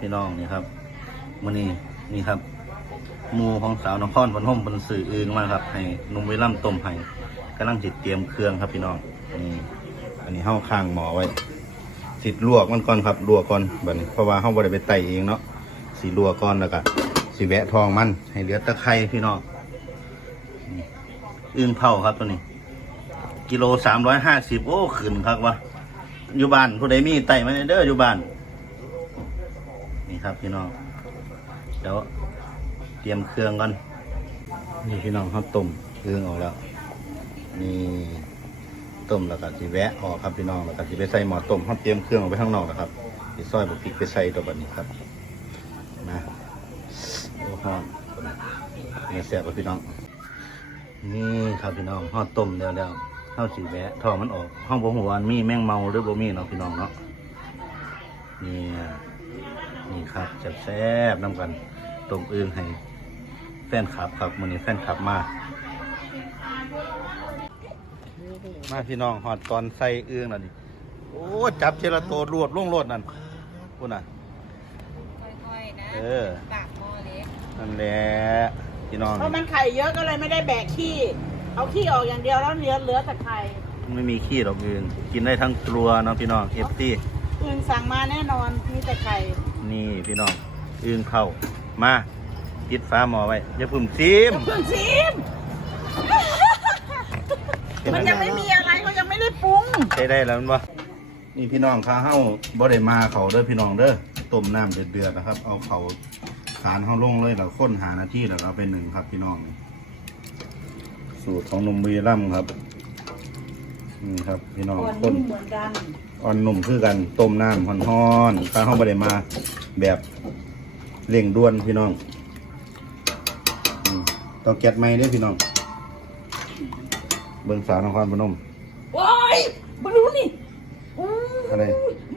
พี่น้องนี่ครับมื้อนี้นี่ครับมูของสาวนครพนมเป็นสื่ออื่นมาครับ ให้นุ่มวิลัมต้มให้กำลังจิตเตรียมเครื่องครับพี่น้องนี่อันนี้เฮาข้างหมอไว้สิลวกมันก่อนครับลวกก่อนแบัดนี้เพราะว่าเฮาบ่ได้ไปไตเองเนาะสิลวกก่อนแล้วก็สิแวะทองมันให้เหลือตะไคร้พี่น้องอึ่งเผาครับตัวนี้ กิโลสามร้อยห้าสิบโอ้ขึ้นครับวะอยู่บ้านผู้ใดมีไตมาเด้ออยู่บ้าน ครับพี่น้องเดี๋ยวเตรียมเครื่องก่อนนี่พี่น้องเขาต้มเครื่องออกแล้วนี่ต้มแล้วก็สิแวะออกครับพี่น้องแล้วก็สิไปใส่หม้อต้มเขาเตรียมเครื่องออกไปข้างนอกแล้วครับสิซอยบุกพริกไปใส่ตัวแบบนี้ครับนะโอ้ฮอดนี่แซ่บกว่าพี่น้องนี่ครับพี่น้องห่อต้มแล้วแล้วข้าสีแวะทองมันออกห้องบ่หัวมีแมงเมาหรือบ่มีเนาะพี่น้องเนาะนี่ นี่ครับจะแซ่บน้ำกันต้มอื่นให้แฟนคลับครับมื้อนี้แฟนคลับมามาพี่น้องหอดตอนใส่เอื้องนั่นนี่โอ้จับเทละโตวรวดล่วงรวดนั่นพูดน่ะ ค่อยๆนะเออ ปากหม้อเล็กนั่นแหละพี่น้องเพราะมันไข่เยอะก็เลยไม่ได้แบกขี้ เอาขี้ออกอย่างเดียวแล้วเหลือเหลือแต่ไข่ไม่มีขี้ดอกเอื้องกินได้ทั้งตัวเนาะพี่น้องเอฟซีอื่นสั่งมาแน่นอนมีแต่ไข่ นี่พี่น้องอึ้งเข้ามาปิดฟ้าหมอไว้อย่าพึ่งซิมเพิ่งชิมมันยังไม่มีอะไรเขายังไม่ได้ปรุงใช้ได้แล้วมันวะนี่พี่น้องข้าเฮ้าบ่ได้มาเขาเด้อพี่น้องเด้อต้มน้ำเดือดๆนะครับ เอาเขาขานเฮ้าลงเลยแล้วค้นหาหน้าที่แล้วเราไปหนึ่งครับพี่น้อง สูตรของนมบุรีรัมย์ครับ นี่ครับพี่น้องอ่อนค้นุ่นมเหมือนกันอ่อนนุ่มคือกันต้มน้ำฮ้อนๆข้าเฮ้าบ่ได้มาแบบเร่งด่วนพี่น้องอืมเตาแก๊สไหม้เด้อพี่น้อง เบิ่งสาวนครพนม โอ้ยบึงรู้นี่อู้อะไร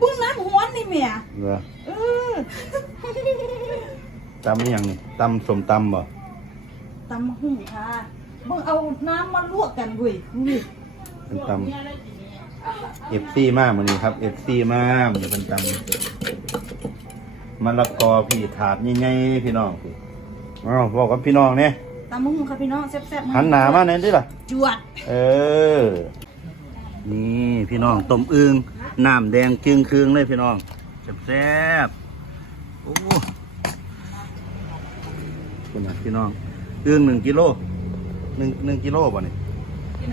บึงน้ำหัวนี่เมียเหรอเออตำอหย่างนี่ตำสมตำบ่ตำหุ่งค่ะบึงเอาน้ำมาลวกกันเว้ยดูดิ เป็นตำเอฟซีมากมันนี้ครับเอฟซีมากมันเป็นตำมะละกอพี่ถาดใหญ่ๆพี่น้องพี่อ้าวบอกกับพี่น้องเนี่ยตำหุ่งค่ะพี่น้องแซ่บๆหันหนามาแน่ดิล่ะจวด เออ นี่พี่น้องต้มอึงน้ำแดงจึงคืงเลยพี่น้องแซ่บๆโอ้คุณนะพี่น้องอึงหนึ่งกิโลหนึ่งหนึ่งกิโลป่ะนี่ยิ้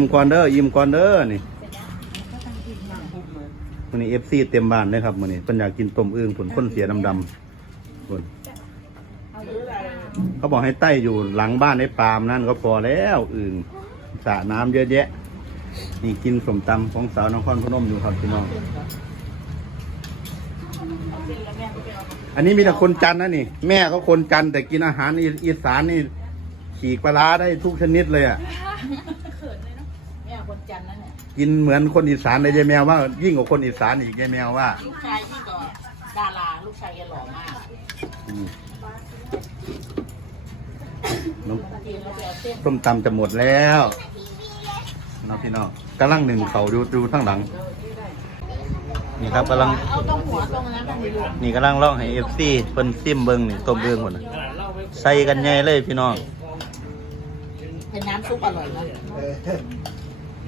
มก่อนเด้อยิ้มก่อนเด้อนี่มันนี้เอฟซีเต็มบ้านเลยครับมันนี้เพิ่นอยากกินต้มอึงผลข้นเสียดำดำๆคนเขาบอกให้ใต้อยู่หลังบ้านในปามนั่นก็พอแล้วอึงสระน้ำเยอะแยะ นี่กินสมตำของสาวนครพนมอยู่ครับพี่น้อง อันนี้มีแต่คนจันนะนี่ แม่ก็คนจันแต่กินอาหารอีสานนี่ขี่ปลาร้าได้ทุกชนิดเลยอะ เนี่ยคนจันทร์นั่นเนี่ย กินเหมือนคนอีสานเลยยายแมวว่า ยิ่งกว่าคนอีสานอีกยายแมวว่า ลูกชายที่ก่อดาราลูกชายแกหล่อมากอืมน้ำทีเราไปเอาเส้นส้มตำจะหมดแล้วเน้องพี่น้องกำลังหนึ่งเขาดูดูข้างหลัง นี่ครับกำลังเอาตรงหัวตรงนั้นมันอยู่นี่กำลังร้องให้เอฟซีเพิ่นซิมเบิ้งนี่ต้มเบิ้งหมดน่ะใส่กันใหญ่เลยพี่น้องเป็นน้ำซุปอร่อยนะ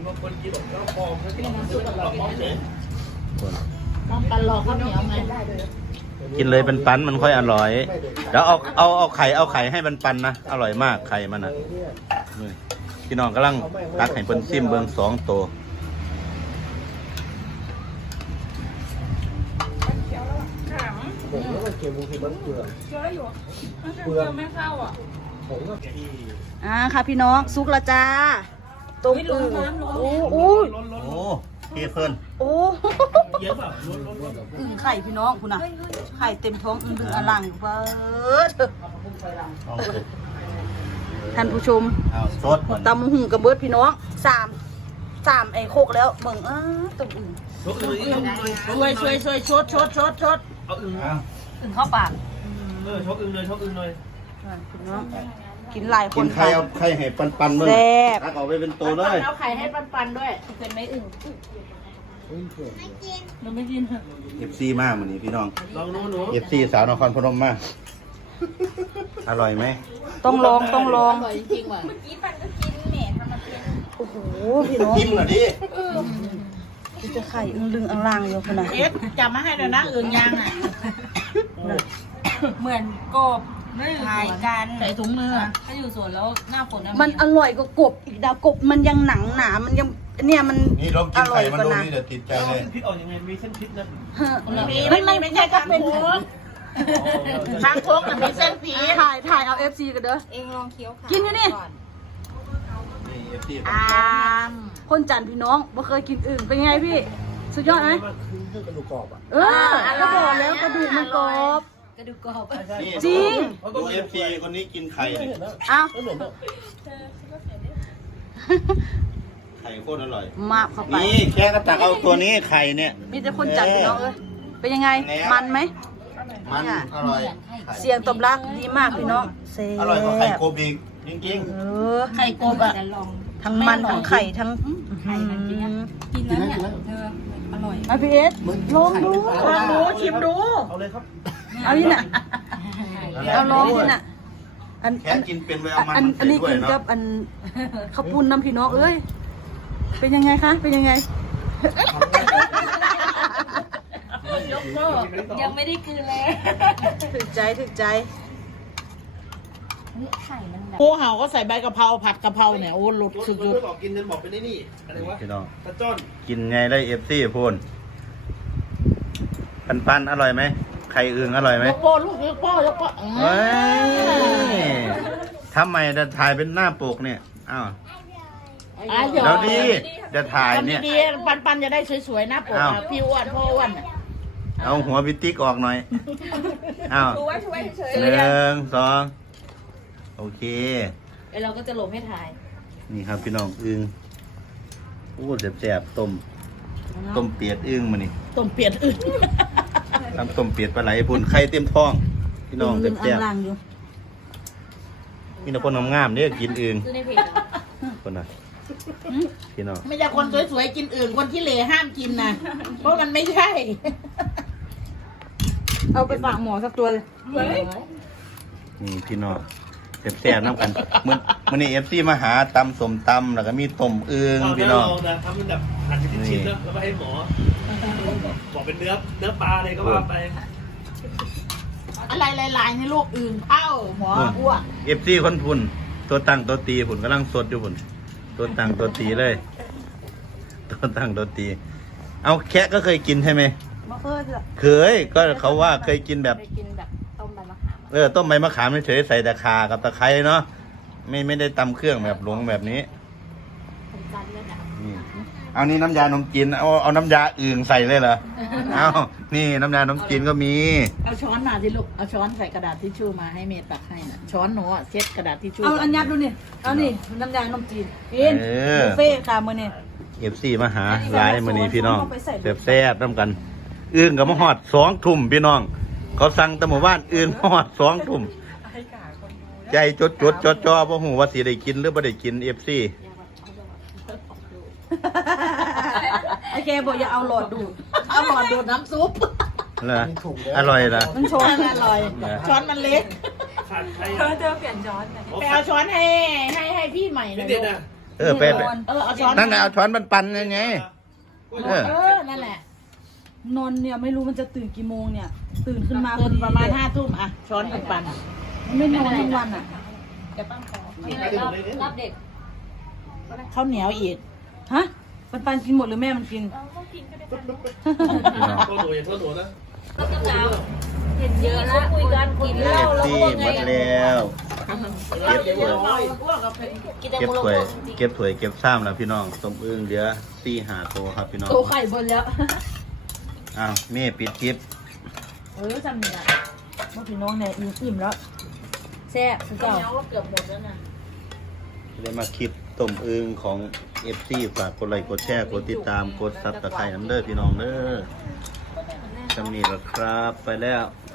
น้ำซุปอร่อยน้ำปลาหลอกข้าวเหนียวไงกินเลยเป็นปันมันค่อยอร่อยเดี๋ยวเอาเอาเอาไข่เอาไข่ให้มันปันนะอร่อยมากไข่มันอะนี่พี่น้องกำลังตักให้เพิ่นซิมเบิ้งสองตัวอ่าค่ะพี่น้องซุกละจ้า ต้มอึ่งโอ้โอ้โอ้พี่เพิ่นโอ้อึ่งไข่พี่น้องคุณน่ะไข่เต็มท้องอึ่งดึงอลังเบิดเอาสิท่านผู้ชมเอาสดมันตำหุ่งกับเบิดพี่น้องสามสามไอ้โคกแล้วเบิ่งอ้าต้มอึ่งช่วยช่วยช่วยชดชดชดชดเอาอึ่งเข้าปากเออชกอึงเลยชกอึงเลยพี่น้อง กินหลายคกินนไข่เอาไข่ให้ปันปันๆเบิ่งแซ่บตักเอาไว้เป็นตัวเลยเอาไข่ให้ปันๆด้วยเป็นไม่อึ่งเราไม่กินเอฟซีมากวันนี้พี่น้องลองนู้นหนูเอฟซีสาวนครพนมมากอร่อยไหมต้องลองต้องลองอร่อยจริงๆว่ะเมื่อกี้ปันก็กินแหม่ทำมาเป็นโอ้โหพี่น้องจิ้มเหรอดิจะไข่อึ้งลึงอังล่างอยู่คนน่ะเอฟจับมาให้เลยนะอื่นยางอะเหมือนกบ ถ่ายกันใส่ถุงมืออะถ้าอยู่สวนแล้วหน้าฝนมันอร่อยกว่ากบอีกดาวกบมันยังหนังหนา มันยังเนี่ยมันนี่ลองกินไข่มันดูนี่เดี๋ยวติดใจเอาเลยเส้นพริกออกยังไง มีเส้นพริกนะมีไม่มีไม่ใช่ทางโค้งทางโค้งมันมีเส้นผีถ่ายถ่ายเอาเอฟซีกันเด้อ เองลองเคี้ยวค่ะกินอยู่นี่ ก่อนี่เอฟซีอ่ามคนจันทร์พี่น้องบ่เคยกินอึ่งเป็นไงพี่ สุดยอดไหมคือกระดูกกรอบอะเออก็บอกแล้วกระดูกมันกรอบก ระดูกกรอบจริง ดูเอฟซีคนนี้กินไข่เนี่ยเอ้าไม่เหมือนแบบไข่โคตรอร่อย มาเข้าไป นี่แค่กระตักเอาตัวนี้ไข่เนี่ยมีแต่คนจันทร์พี่น้องเอ้ยเป็นยังไง มันไหม มันอร่อยเสียงตบรักดีมากพี่น้องเซ่อร่อยกว่าไข่โกบอีกจริงเออไข่กบอะจะลองทั้งมันทั้งไข่ทั้งไข่มันกินนะกินแล้วเนี่ยเธออร่อยมาพี่เอสลองดูลองดูชิมดูเอาเลยครับ เอานี่น่ะๆเอาลองนี่น่ะอันแค่อันกินเป็นเวลามันอันมันอันนี้ใส่ด้วยกินเนาะกับอันข้าวปุ้นน้ำพี่น้องเอ้ยเป็นยังไงคะเป็นยังไงยังไม่ได้กินเลยถึกใจถึกใจนี่ไข่มันแบบปูเห่าก็ใส่ใบกะเพราผัดกะเพราเนี่ยโอ้หลุดสุดมันไม่บอกกินจนบอกเป็นไอ้นี่อะไรวะพี่น้องกระจ้อนกินไงได้เอฟซีพูนปันปันๆอร่อยไหม ไข่อึ่งอร่อยๆไหมยกโป้ลูกยกโป้ยกโป้อืมเฮ้ยทำไมจะถ่ายเป็นหน้าปกเนี่ยอ้าวอะเดี๋ยวแล้วดีจะถ่ายเนี่ย ทำดีๆปันปันๆจะได้สวยๆหน้าปกอ้าว อะพี่อ้วนพ่ออ้วนอะเอาหัวพิติกออกหน่อยอ้าวดูว่าช่วยเฉยหนึ่งสองโอเคเดี๋ยวเราก็จะหลบให้ถ่ายนี่ครับพี่น้องอึ่งโอ้แซ่บๆต้มต้มเปียดอึ่งมานี่ต้มเปียดอื่น ทำต้มเปียดปลาไหลพุ่นไข่เต็มท้อง พี่น้องลึงแซ่อับงล่างอยู่ๆมีแต่คนงามๆเนี่ยกินอึ่งซื้อในเพจคนน่ะพี่น้องไม่ใช่คนสวยๆกินอื่นคนที่เหลห้ามกินนะเพราะมันไม่ใช่ เอาไปฝากหมอสักตัวเลยนี่พี่น้องแซ่บๆน้ำกันมันมันนี่เอฟซีมาหาตำสมตำแล้วก็มีต้มอึ่งเอาพี่เนื้อน้องลองนะทำเป็นแบบหั่นเป็นชิ้นๆนะแล้วก็ให้หมอ บอกเป็นเนื้อเนื้อปลาเลยก็ว่าไป อะไรหลายๆในลูกอื่นเข้าหมออ้วกเอฟซีคนพุ่น ตัวตั้งตัวตีพุ่นกำลังสดอยู่พุ่น ตัวตั้งตัวตีเลย ตัวตั้งตัวตี เอาแคะก็เคยกินใช่ไหมมาเคยเถอะเคย ก็เขาว่าเคยกินแบบ ไปกินแบบต้มใบมะขามเออต้มใบมะขามเฉยๆใส่แต่ข่ากับตะไคร้เนาะไม่ไม่ได้ตำเครื่องแบบหลงแบบนี้ ผมจันเลยนะ นี่ เอานี่น้ำยานมจีนเอาเอาน้ำยาอื่นใส่เลยเหรอเอานี่น้ำยานมจีนก็มี เอาช้อนมาสิลูก เอาช้อนใส่กระดาษทิชชู่มาให้เมย์ตักให้นะช้อนหนูอะเช็ดกระดาษทิชชู่เอาอันยัดดูนี่เอานี่น้ำยาขนมจีนกินเออ บุฟเฟ่ต์ค่ะมื้อนี้เอฟซีมาหาหลายมือนี้พี่น้องแซ่บๆน้ำกัน อื่นกับมาหอดสองทุ่มพี่น้อง เขาสั่งแตหมู่บ้านอื่นมาหอดสองทุ่มใจจดจดจดจ่อเพราะหูว่าสิได้กินหรือไม่ได้กินเอฟซี โอเคบอกอย่าเอาหลอดดูดเอาหลอดดูดน้ำซุปเหรออร่อยเหรอมันโชว์อร่อย ช้อนมันเล็กขาดใครเธอเธอเปลี่ยนช้อนกันไปเอาช้อนให้ให้ให้พี่ใหม่หน่พี่อยเด็ลูดกอะเออไปไปเออเอาช้อนนั่นน่ะเอาช้อนปันปันๆยังไงเออเออนั่นแหละนอนเนี่ยไม่รู้มันจะตื่นกี่โมงเนี่ย ตื่นขึ้นมาพตื่อนดีประมาณห้าทุ่มอะช้อนปันปันมันไม่นอนทั้งวันอะจะต้องขอรับรับเด็กข้าวเหนียวอีก ฮะปันปันกินหมดหรือแม่มันกิน เราก็กินก็ได้พี่น้อง โทษหนูอย่าโทษหนูนะก็จะหนาวเห็นเยอะแล้วคุยกันกินเหเอล้าฟแล้วซีก็หมไงดแล้ว เก็บถ้วยกินแต่เก็บโมโลถ้วยจริงเก็บถ้วยเก็บซ้ำแล้วพี่น้องต้มอึ่งเหลือสี่หาโตวครับพี่น้อง โตไข่บนแล้ว อ้าวเม่ปิดคลิปเออจำเนี่ยเมื่อพี่น้องเนี่ยอิ่มอิ่มแล้วแซ่บสุดยอดเกือบหมดแล้วนะ ได้มาคลิปต้มอึ่งของ เอฟซีฝากกดไลค์กดแชร์กดติดตามกดซับตะไคร้น้ำเด้อพี่น้องเด้อจำนี้แล้วครับไปแล้วๆ